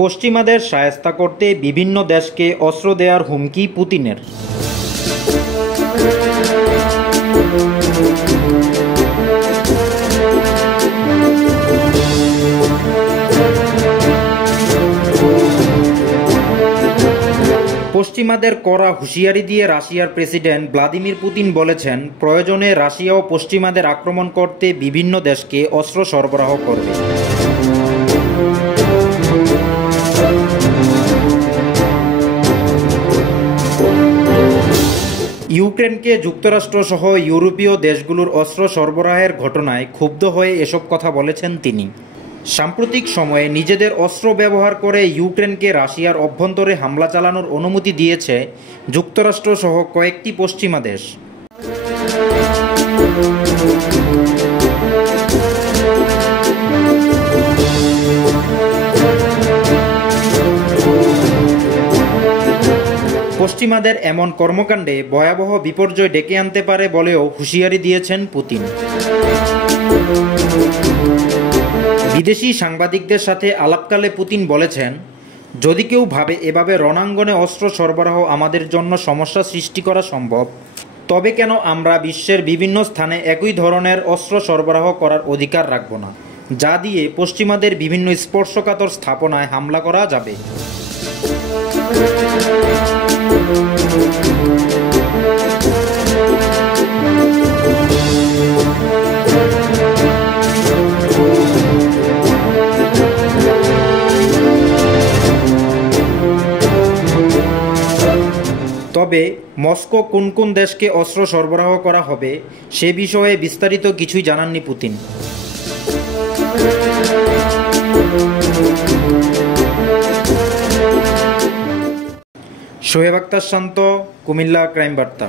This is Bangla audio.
পশ্চিমাদের শায়েস্তা করতে বিভিন্ন দেশকে অস্ত্র দেওয়ার হুমকি পুতিনের। পশ্চিমাদের কড়া হুঁশিয়ারি দিয়ে রাশিয়ার প্রেসিডেন্ট ভ্লাদিমির পুতিন বলেছেন, প্রয়োজনে রাশিয়াও পশ্চিমাদের আক্রমণ করতে বিভিন্ন দেশকে অস্ত্র সরবরাহ করবে। ইউক্রেনকে যুক্তরাষ্ট্রসহ ইউরোপীয় দেশগুলোর অস্ত্র সরবরাহের ঘটনায় ক্ষুব্ধ হয়ে এসব কথা বলেছেন তিনি। সাম্প্রতিক সময়ে নিজেদের অস্ত্র ব্যবহার করে ইউক্রেনকে রাশিয়ার অভ্যন্তরে হামলা চালানোর অনুমতি দিয়েছে যুক্তরাষ্ট্রসহ কয়েকটি পশ্চিমা দেশ। পশ্চিমাদের এমন কর্মকাণ্ডে ভয়াবহ বিপর্যয় ডেকে আনতে পারে বলেও হুঁশিয়ারি দিয়েছেন পুতিন। বিদেশি সাংবাদিকদের সাথে আলাপকালে পুতিন বলেছেন, যদি কেউ ভাবে এভাবে রণাঙ্গনে অস্ত্র সরবরাহ আমাদের জন্য সমস্যা সৃষ্টি করা সম্ভব, তবে কেন আমরা বিশ্বের বিভিন্ন স্থানে একই ধরনের অস্ত্র সরবরাহ করার অধিকার রাখব না, যা দিয়ে পশ্চিমাদের বিভিন্ন স্পর্শকাতর স্থাপনায় হামলা করা যাবে। তবে মস্কো কোন কোন দেশকে অস্ত্র সরবরাহ করা হবে সে বিষয়ে বিস্তারিত কিছুই জানাননি পুতিন। শোয়েব আক্তার শান্ত, কুমিল্লা ক্রাইম বার্তা।